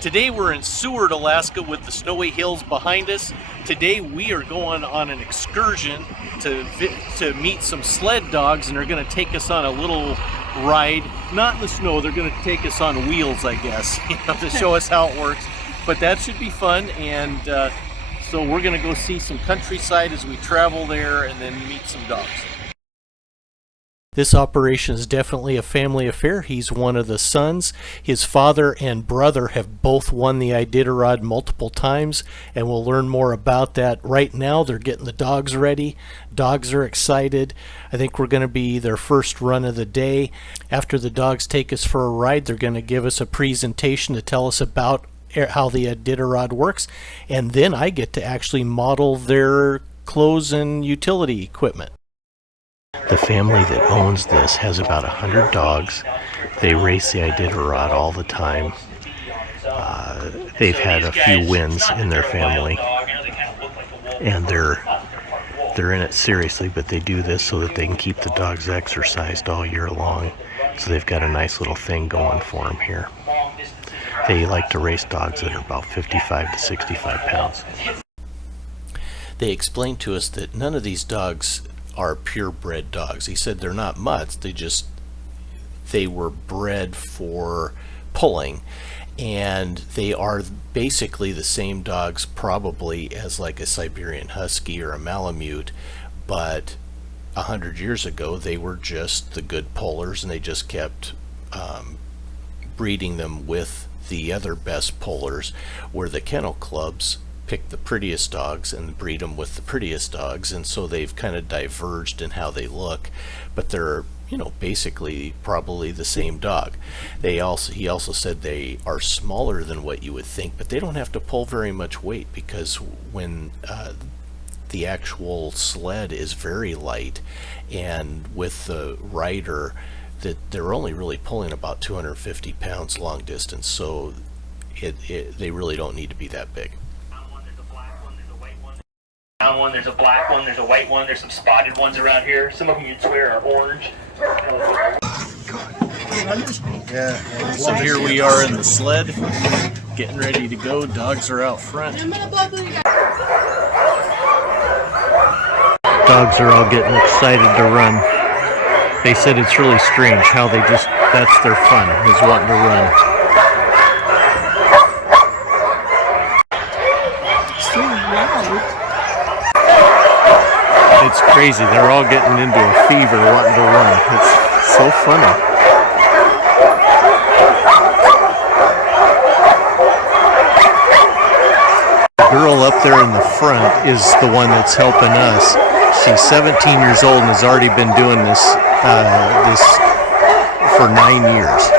Today we're in Seward, Alaska with the snowy hills behind us. Today we are going on an excursion to meet some sled dogs, and they're going to take us on a little ride. Not in the snow, they're going to take us on wheels, I guess, to show us how it works. But that should be fun, and so we're going to go see some countryside as we travel there and then meet some dogs. This operation is definitely a family affair. He's one of the sons. His father and brother have both won the Iditarod multiple times, and we'll learn more about that. Right now, they're getting the dogs ready. Dogs are excited. I think we're going to be their first run of the day. After the dogs take us for a ride, they're going to give us a presentation to tell us about how the Iditarod works, and then I get to actually model their clothes and utility equipment. The family that owns this has about 100 dogs. They race the Iditarod all the time. They've had a few wins in their family, and they're in it seriously, but they do this so that they can keep the dogs exercised all year long. So they've got a nice little thing going for them here. They like to race dogs that are about 55 to 65 pounds. They explained to us that none of these dogs are purebred dogs. He said they're not mutts, they were bred for pulling, and they are basically the same dogs probably as like a Siberian Husky or a Malamute, but 100 years ago they were just the good pullers, and they just kept breeding them with the other best pullers, where the kennel clubs pick the prettiest dogs and breed them with the prettiest dogs, and so they've kind of diverged in how they look, but they're basically probably the same dog. He also said they are smaller than what you would think, but they don't have to pull very much weight, because when the actual sled is very light, and with the rider, that they're only really pulling about 250 pounds long distance, so they really don't need to be that big. One, there's a black one, there's a white one, there's some spotted ones around here. Some of them you'd swear are orange. So here we are in the sled, getting ready to go. Dogs are out front. Dogs are all getting excited to run. They said it's really strange how that's their fun, is wanting to run. It's crazy. They're all getting into a fever wanting to run. It's so funny. The girl up there in the front is the one that's helping us. She's 17 years old and has already been doing this for 9 years.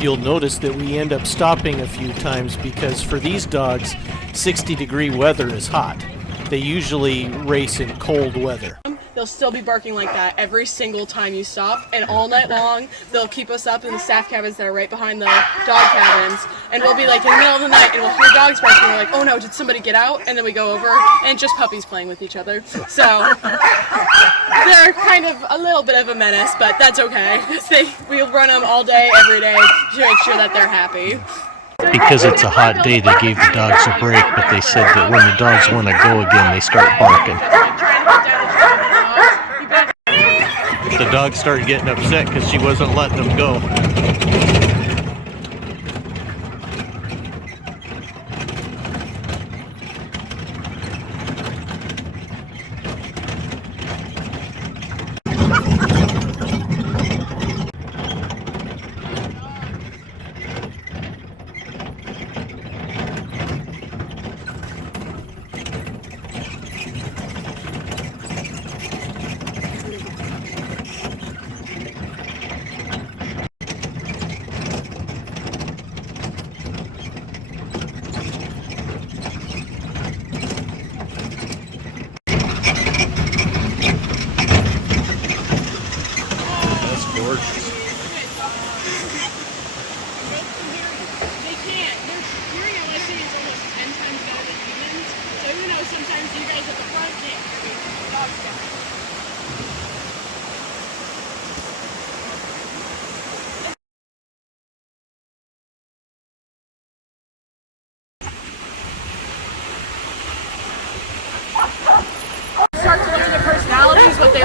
You'll notice that we end up stopping a few times, because for these dogs, 60-degree weather is hot. They usually race in cold weather. They'll still be barking like that every single time you stop, and all night long they'll keep us up in the staff cabins that are right behind the dog cabins, and we'll be like in the middle of the night and we'll hear dogs barking, and we're like, oh no, did somebody get out? And then we go over and just puppies playing with each other. So they're kind of a little bit of a menace, but that's okay. We'll run them all day, every day, to make sure that they're happy. Because it's a hot day, they gave the dogs a break, but they said that when the dogs want to go again, they start barking. The dogs started getting upset because she wasn't letting them go.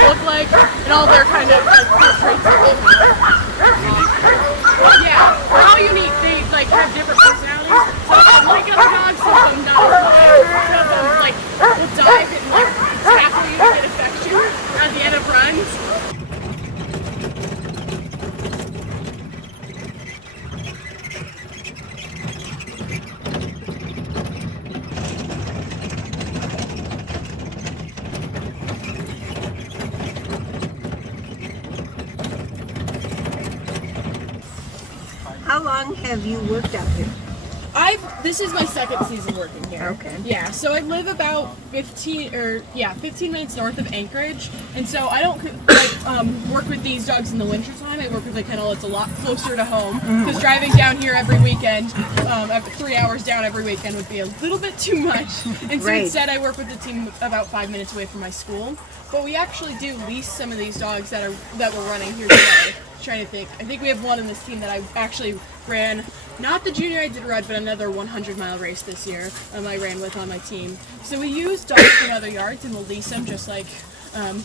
look like, and all their kind of like cool traits that they have. Yeah, they're all unique. They like have different personalities. Some of them like other dogs, some of them not as much. Some of them like will dive and like tackle you to get affection at the end of runs. How long have you worked out here? This is my second season working here. Okay. Yeah, so I live about 15 minutes north of Anchorage, and so I don't work with these dogs in the wintertime. I work with a kennel that's a lot closer to home, because driving down here every weekend, 3 hours down every weekend would be a little bit too much. And so Right. instead I work with the team about 5 minutes away from my school. But we actually do lease some of these dogs that we're running here today. Trying to think. I think we have one in this team that I actually ran, not the junior Iditarod, but another 100-mile race this year. I ran with on my team. So we use dogs from other yards, and we'll lease them just like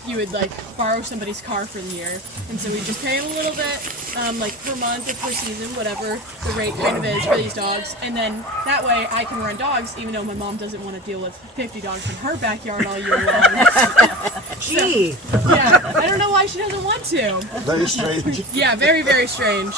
you would like borrow somebody's car for the year. And so we just pay them a little bit, like per month or per season, whatever the rate kind of is for these dogs. And then that way I can run dogs, even though my mom doesn't want to deal with 50 dogs in her backyard all year long. Gee. So, yeah, I don't know why she doesn't want to. Very strange. Yeah, very, very strange.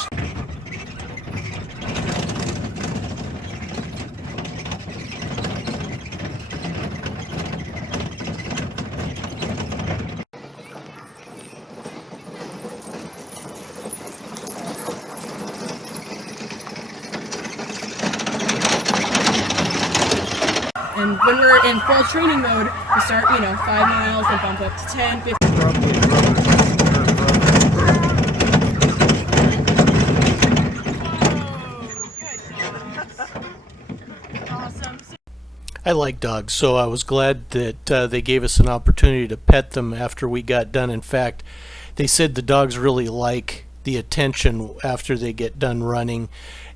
And when we're in full training mode, we start, 5 miles, then bump up to 10, 15. I like dogs, so I was glad that they gave us an opportunity to pet them after we got done. In fact, they said the dogs really like the attention after they get done running,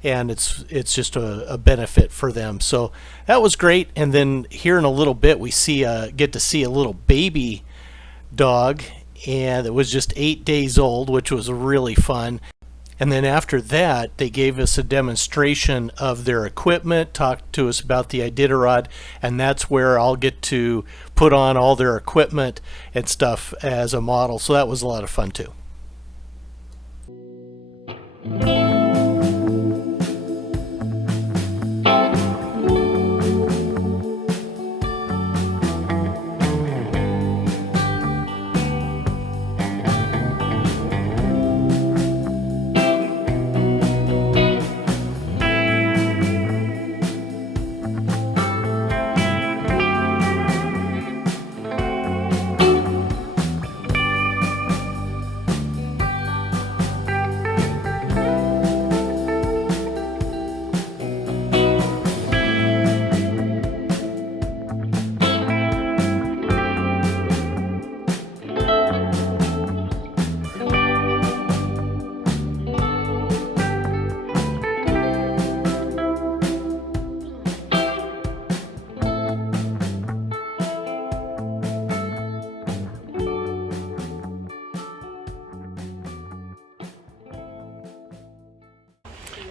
and it's just a benefit for them. So that was great. And then here in a little bit we get to see a little baby dog, and it was just 8 days old, which was really fun. And then after that, they gave us a demonstration of their equipment, talked to us about the Iditarod, and that's where I'll get to put on all their equipment and stuff as a model. So that was a lot of fun too.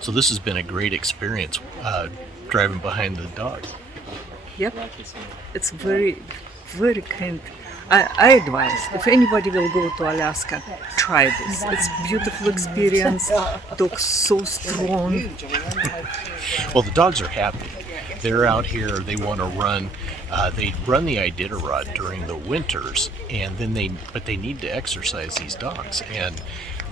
So this has been a great experience driving behind the dogs. Yep. It's very, very kind. I advise, if anybody will go to Alaska, try this. It's a beautiful experience. Dogs so strong. Well, the dogs are happy. They're out here. They want to run. They run the Iditarod during the winters, and then they need to exercise these dogs. And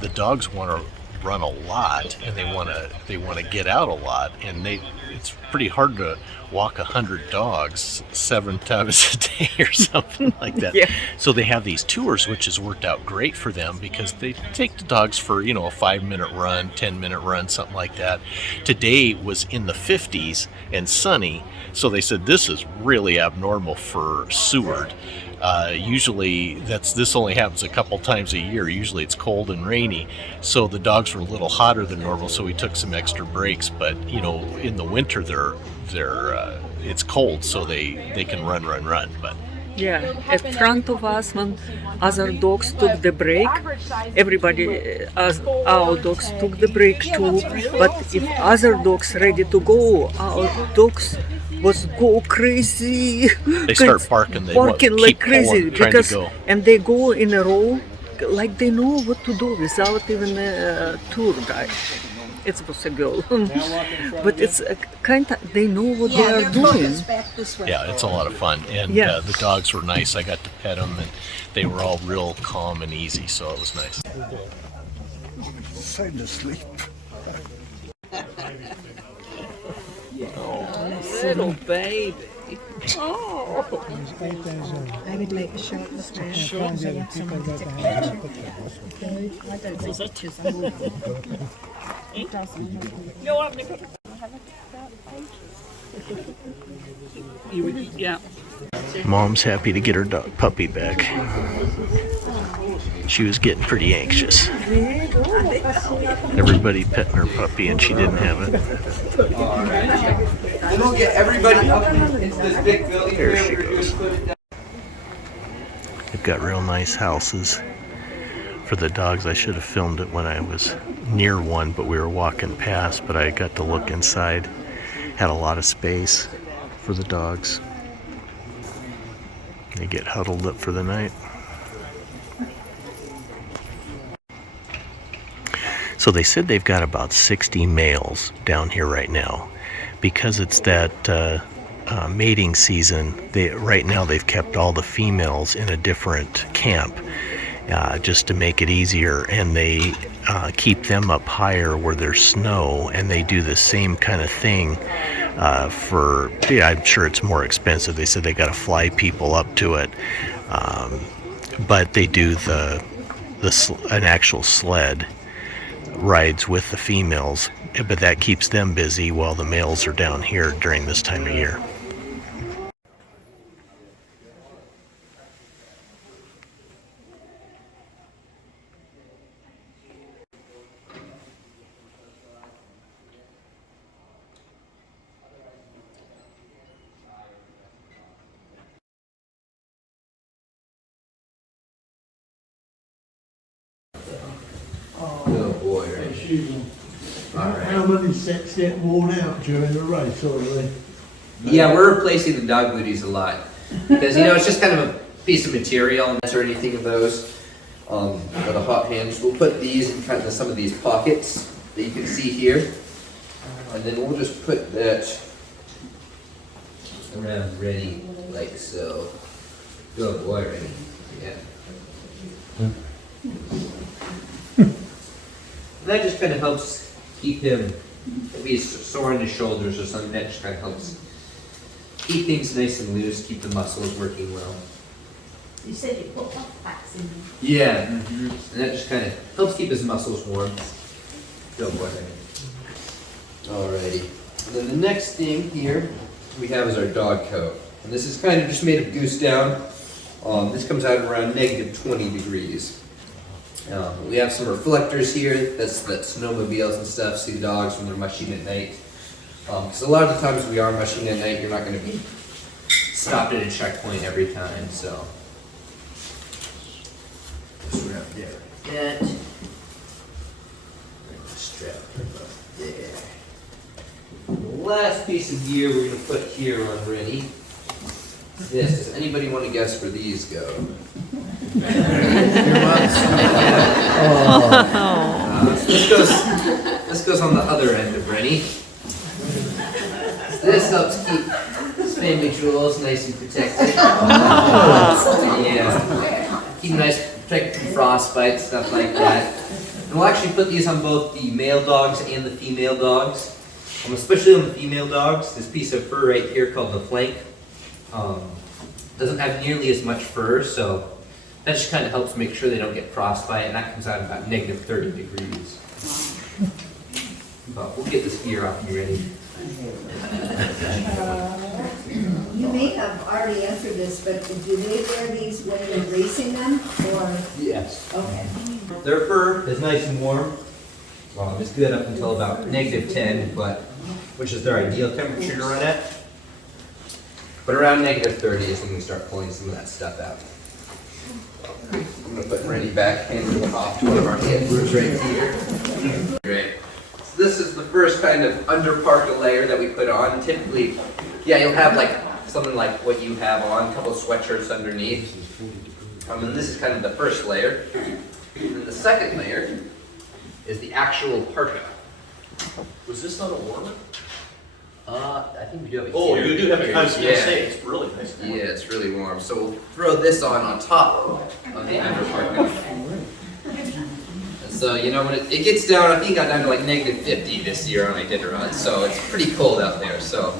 the dogs want to run a lot, and they want to get out a lot. And it's pretty hard to walk 100 dogs 7 times a day or something like that. Yeah. So they have these tours, which has worked out great for them because they take the dogs for a 5-minute run, 10-minute run, something like that. Today was in the 50s and sunny, so they said this is really abnormal for Seward. Usually this only happens a couple times a year. Usually it's cold and rainy, so the dogs were a little hotter than normal, so we took some extra breaks. But in the winter it's cold, so they can run. But Yeah, at front of us, when other dogs took the break, everybody, our dogs took the break too. But if other dogs ready to go, our dogs was go crazy. They start barking. They barking keep like crazy pulling, trying to because go. and they go in a row like they know what to do without even a tour guide. It was a girl, but it's kind of they know what they are doing. Yeah, it's a lot of fun, and Yeah. the dogs were nice. I got to pet them, and they were all real calm and easy, so it was nice. Sound asleep. Little baby. I would like a short story. I want someone to take a picture. I don't think pictures. It doesn't. Yeah. Mom's happy to get her puppy back. She was getting pretty anxious. Everybody petting her puppy, and she didn't have it. And we'll get everybody up into this big building here. There she goes. They've got real nice houses for the dogs. I should have filmed it when I was near one, but we were walking past, but I got to look inside. Had a lot of space for the dogs. They get huddled up for the night. So they said they've got about 60 males down here right now. Because it's that mating season, right now they've kept all the females in a different camp just to make it easier, and they keep them up higher where there's snow, and they do the same kind of thing I'm sure it's more expensive. They said they got to fly people up to it, but they do an actual sled rides with the females, but that keeps them busy while the males are down here during this time of year. Oh boy, right? How many sets get worn out during the race, or are they? Yeah, we're replacing the dog booties a lot because it's just kind of a piece of material or anything of those. For the hot hands, we'll put these in kind of some of these pockets that you can see here, and then we'll just put that around ready like so. Good boy, ready. Yeah. That just kind of helps keep him, if he's sore on his shoulders or something, that just kind of helps keep things nice and loose, keep the muscles working well. You said you put puff packs in them. Yeah, and that just kind of helps keep his muscles warm. Good boy. Alrighty. And then the next thing here we have is our dog coat. And this is kind of just made of goose down. This comes out around -20 degrees. We have some reflectors here, that's snowmobiles and stuff, see the dogs when they're mushing at night. Because a lot of the times we are mushing at night, you're not going to be stopped at a checkpoint every time, so. Just around there like that. And strap them up there. The last piece of gear we're going to put here on ready. This, does anybody want to guess where these go? This goes on the other end of Rennie. This helps keep his family jewels nice and protected. Yeah. Keep nice, protected from frostbite, stuff like that. And we'll actually put these on both the male dogs and the female dogs. Especially on the female dogs, this piece of fur right here called the flank doesn't have nearly as much fur, so that just kind of helps make sure they don't get frostbite, and that comes out about -30 degrees. But we'll get this gear off and ready. You may have already answered this, but do they wear these when you're racing them, or? Yes. Okay. Their fur is nice and warm. It's good up until about -10, but which is their ideal temperature to run at. But around -30 is when we start pulling some of that stuff out. I'm gonna put Randy back and off to one of our handlers right here. Great. So this is the first kind of under parka layer that we put on. Typically, yeah, you'll have like something like what you have on, a couple of sweatshirts underneath. And this is kind of the first layer. And then the second layer is the actual parka. Was this not a warmer? I think we do have a Oh, heater. you do have a, I was gonna Yeah. say, it's really nice. Yeah, it's really warm. So we'll throw this on top of the under parka. So, you know, when it gets down, I think it got down to like -50 this year on Iditarod, so it's pretty cold out there. So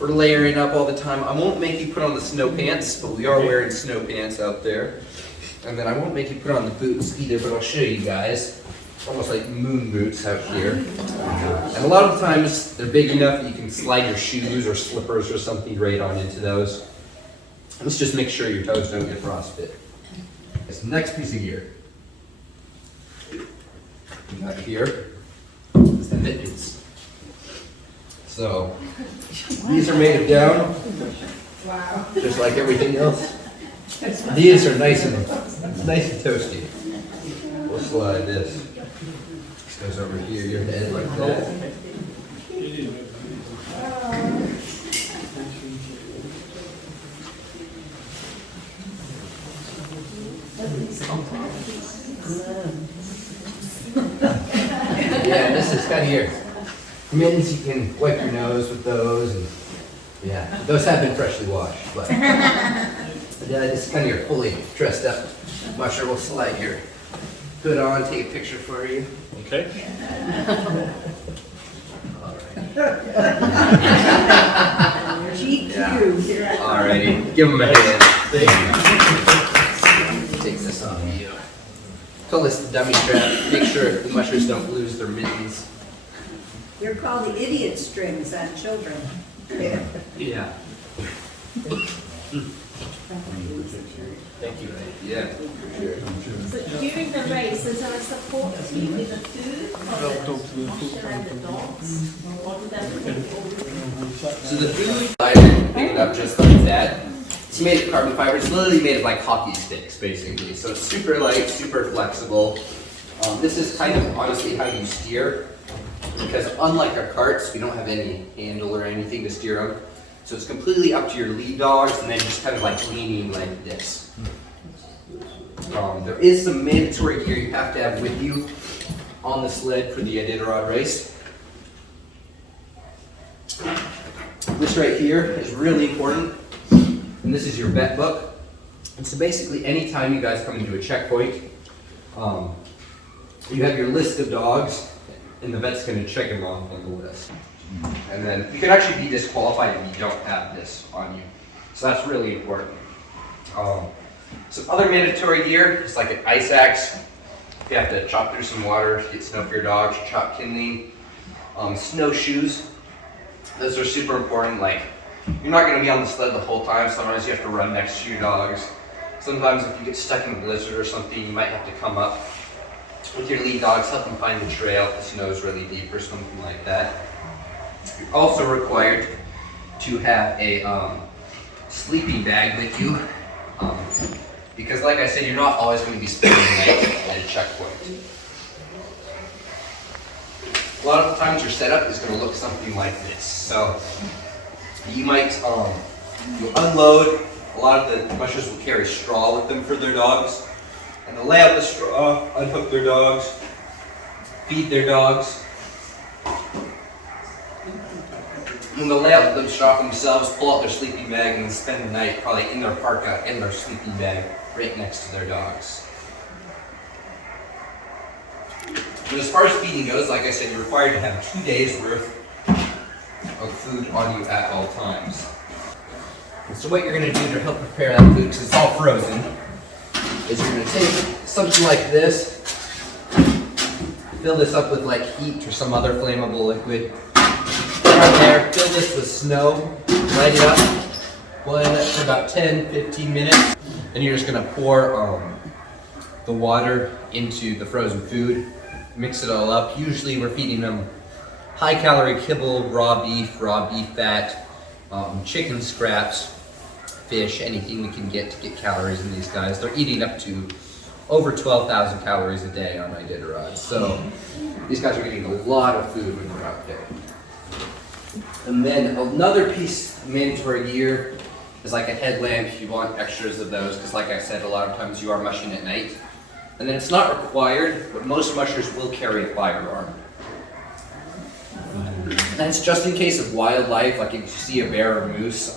we're layering up all the time. I won't make you put on the snow pants, but we are wearing snow pants out there. And then I won't make you put on the boots either, but I'll show you guys. Almost like moon boots out here. And a lot of times they're big enough that you can slide your shoes or slippers or something right on into those. Let's just make sure your toes don't get frostbite. It's the next piece of gear. We got here is the mittens. So these are made of down, just like everything else. These are nice and toasty. We'll slide this. This goes over here, your head like that. Yeah, this is kind of your mittens. You can wipe your nose with those, and yeah, those have been freshly washed. But yeah, this is kind of your fully dressed up musher. We'll slide your hood on, take a picture for you. Okay. Alrighty, give him a hand. Take this off of you. Call this the dummy trap. Make sure the mushers don't lose their mittens. They're called the idiot strings on children. Yeah. Thank you. Yeah, for sure. So during the race, is there a support team with the food for the musher and the dogs? Or do they So the food, I pick it up just like that. It's made of carbon fiber. It's literally made of like hockey sticks, basically. So it's super light, super flexible. This is kind of honestly how you steer, because unlike our carts, we don't have any handle or anything to steer them. So it's completely up to your lead dogs, and then just kind of like leaning like this. There is some mandatory gear you have to have with you on the sled for the Iditarod race. This right here is really important, and this is your vet book. And so basically anytime you guys come into a checkpoint, you have your list of dogs, and the vet's going to check them off on the list. And then you can actually be disqualified if you don't have this on you. So that's really important. Some other mandatory gear is like an ice axe. If you have to chop through some water, get snow for your dogs, chop kindling. Snowshoes. Those are super important. Like, you're not going to be on the sled the whole time. Sometimes you have to run next to your dogs. Sometimes if you get stuck in a blizzard or something, you might have to come up with your lead dogs, help them find the trail if the snow is really deep or something like that. You're also required to have a sleeping bag with you, because like I said, you're not always going to be spending the night at a checkpoint. A lot of the times your setup is going to look something like this. So you might you'll unload. A lot of the mushers will carry straw with them for their dogs, and they'll lay out the straw, unhook their dogs, feed their dogs. When they'll lay out the straw for themselves, pull out their sleeping bag, and then spend the night probably in their parka, in their sleeping bag, right next to their dogs. But as far as feeding goes, like I said, you're required to have 2 days worth of food on you at all times. And so what you're going to do to help prepare that food, because it's all frozen, is you're going to take something like this, fill this up with like heat or some other flammable liquid. Right there, fill this with snow, light it up, boil it for about 10-15 minutes, and you're just going to pour the water into the frozen food, mix it all up. Usually we're feeding them high calorie kibble, raw beef fat, chicken scraps, fish, anything we can get to get calories in these guys. They're eating up to over 12,000 calories a day on Iditarod. So these guys are getting a lot of food when they're out there. And then another piece of mandatory gear is like a headlamp if you want extras of those, because like I said, a lot of times you are mushing at night. And then it's not required, but most mushers will carry a firearm. That's just in case of wildlife, like if you see a bear or moose.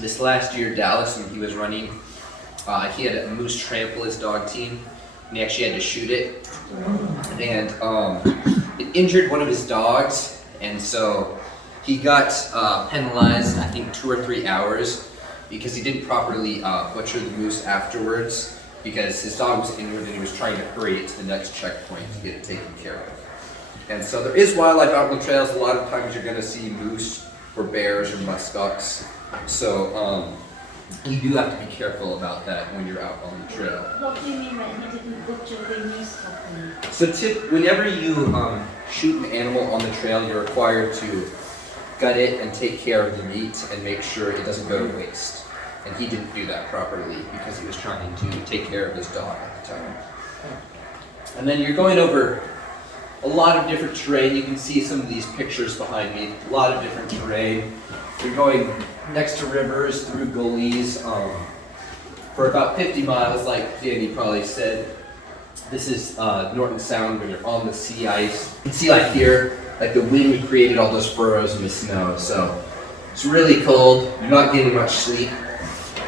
This last year, Dallas, when he was running, he had a moose trample his dog team, and he actually had to shoot it. And it injured one of his dogs, and so he got penalized, I think 2 or 3 hours, because he didn't properly butcher the moose afterwards, because his dog was injured and he was trying to hurry it to the next checkpoint to get it taken care of. And so there is wildlife out on the trails. A lot of times you're going to see moose or bears or muskox. So you do have to be careful about that when you're out on the trail. What do you mean when he didn't butcher the moose properly? So whenever you shoot an animal on the trail, you're required to gut it and take care of the meat and make sure it doesn't go to waste. And he didn't do that properly because he was trying to take care of his dog at the time. And then you're going over a lot of different terrain. You can see some of these pictures behind me. A lot of different terrain. You're going next to rivers, through gullies, for about 50 miles, like Danny probably said. This is Norton Sound when you're on the sea ice. You can see like here, like the wind created all those furrows in the snow. So it's really cold. You're not getting much sleep.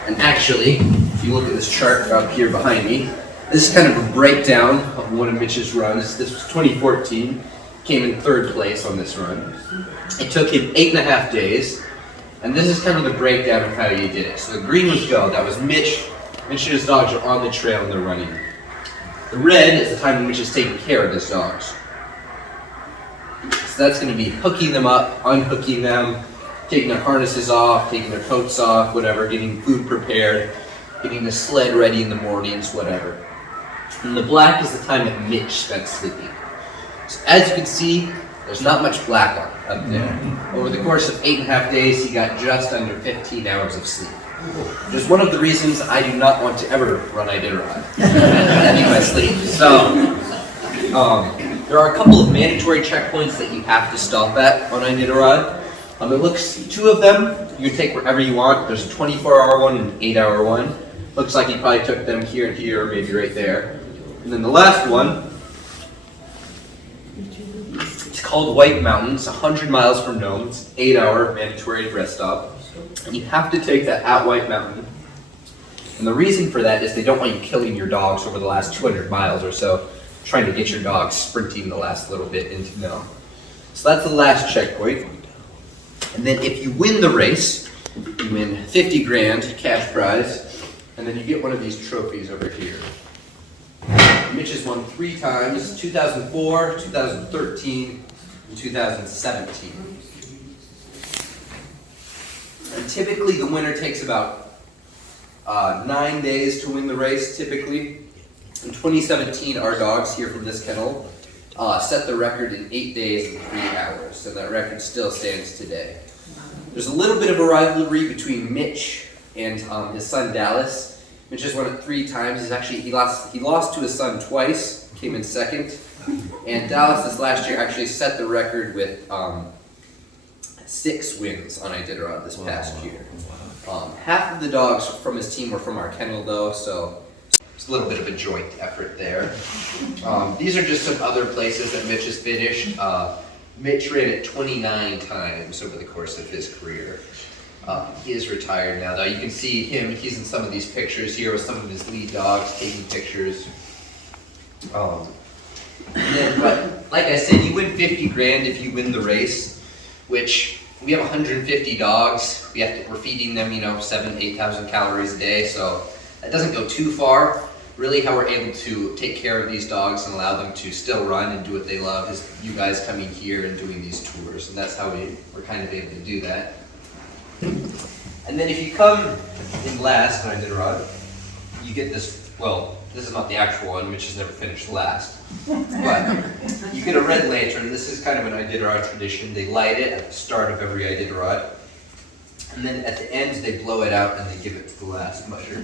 And actually, if you look at this chart up here behind me, this is kind of a breakdown of one of Mitch's runs. This was 2014. Came in 3rd place on this run. It took him 8.5 days. And this is kind of the breakdown of how he did it. So the green was go. That was Mitch. Mitch and his dogs are on the trail and they're running. The red is the time when Mitch is taking care of his dogs. So that's going to be hooking them up, unhooking them, taking their harnesses off, taking their coats off, whatever, getting food prepared, getting the sled ready in the mornings, whatever. And the black is the time that Mitch spent sleeping. So as you can see, there's not much black on up there. Over the course of 8.5 days, he got just under 15 hours of sleep. Which is one of the reasons I do not want to ever run Iditarod. I need my sleep. So, there are a couple of mandatory checkpoints that you have to stop at on Iditarod. It looks, 2 of them you can take wherever you want. There's a 24-hour one and an 8-hour one. Looks like he probably took them here and here, maybe right there. And then the last one, it's called White Mountains, 100 miles from Nome. It's an 8-hour mandatory rest stop. And you have to take that at White Mountain. And the reason for that is they don't want you killing your dogs over the last 200 miles or so, trying to get your dogs sprinting the last little bit into Nome. So that's the last checkpoint. And then if you win the race, you win 50 grand cash prize, and then you get one of these trophies over here. Mitch has won 3 times, 2004, 2013, and 2017. And typically the winner takes about 9 days to win the race, typically. In 2017, our dogs here from this kennel set the record in 8 days and 3 hours, and that record still stands today. There's a little bit of a rivalry between Mitch and his son Dallas. Mitch has won it 3 times. He lost to his son twice, came in 2nd. And Dallas this last year actually set the record with 6 wins on Iditarod this past year. Half of the dogs from his team were from our kennel though, so it's a little bit of a joint effort there. These are just some other places that Mitch has finished. Mitch ran it 29 times over the course of his career. He is retired now though. You can see him, he's in some of these pictures here with some of his lead dogs taking pictures. But like I said, you win 50 grand if you win the race, which we have 150 dogs. We're feeding them, 7,000 to 8,000 calories a day, so that doesn't go too far. Really how we're able to take care of these dogs and allow them to still run and do what they love is you guys coming here and doing these tours, and that's how we're kind of able to do that. And then if you come in last on Iditarod, you get this, well, this is not the actual one, Mitch has never finished last, but you get a red lantern. This is kind of an Iditarod tradition. They light it at the start of every Iditarod. And then at the end, they blow it out and they give it to the last musher.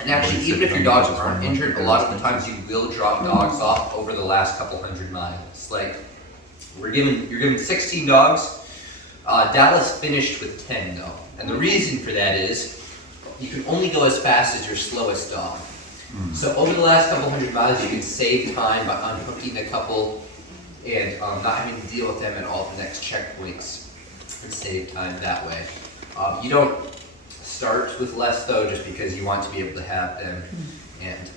And actually, even if your dogs aren't injured, a lot of the times you will drop dogs off over the last couple 100 miles. Like, you're given 16 dogs. Dallas finished with 10 though. And the reason for that is, you can only go as fast as your slowest dog. So over the last couple 100 miles, you can save time by unhooking a couple and not having to deal with them at all the next checkpoints. And save time that way. You don't start with less though, just because you want to be able to have them and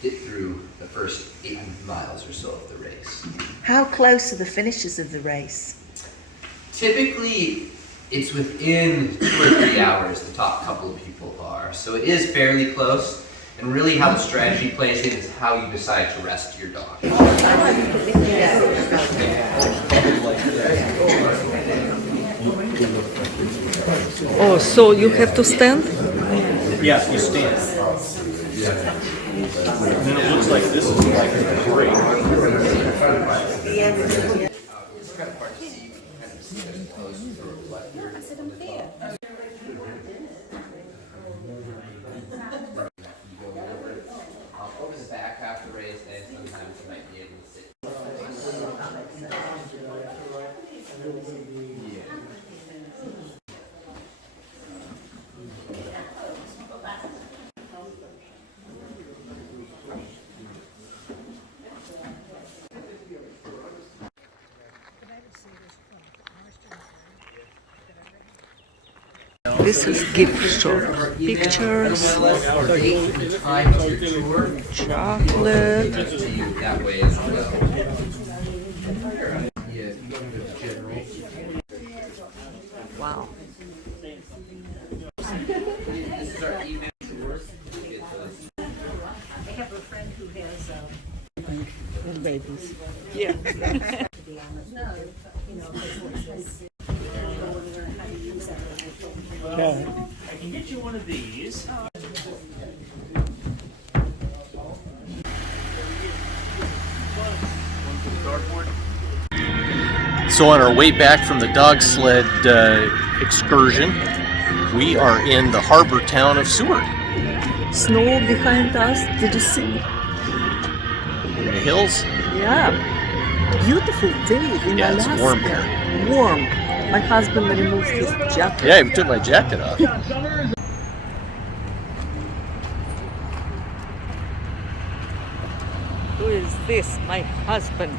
get through the first 800 miles or so of the race. How close are the finishes of the race? Typically, it's within 2 or 3 hours, the top couple of people are. So it is fairly close. And really how the strategy plays in is how you decide to rest your dog. Oh, so you have to stand? Yeah, you stand. And then it looks like this is like a break. It's kind of hard to see. You can kind of see it close to the reflector. Over the back half the race, then sometimes you might be able to sit. This is gift shop. Pictures, chocolate. That way as well. Wow. I have a friend who has Babies. Yeah. to be honest. No, you know, I can get you one of these. So on our way back from the dog sled excursion, we are in the harbor town of Seward. Snow behind us. Did you see? In the hills. Yeah. Beautiful day in Yeah, Alaska. it's warm here. Warm. My husband removed his jacket. Yeah, I took my jacket off. Who is this? My husband.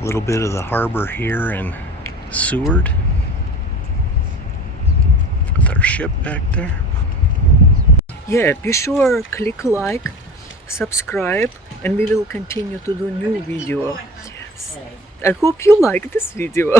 A little bit of the harbor here in Seward. With our ship back there. Yeah, be sure click like, subscribe, and we will continue to do new video. Yes. I hope you like this video.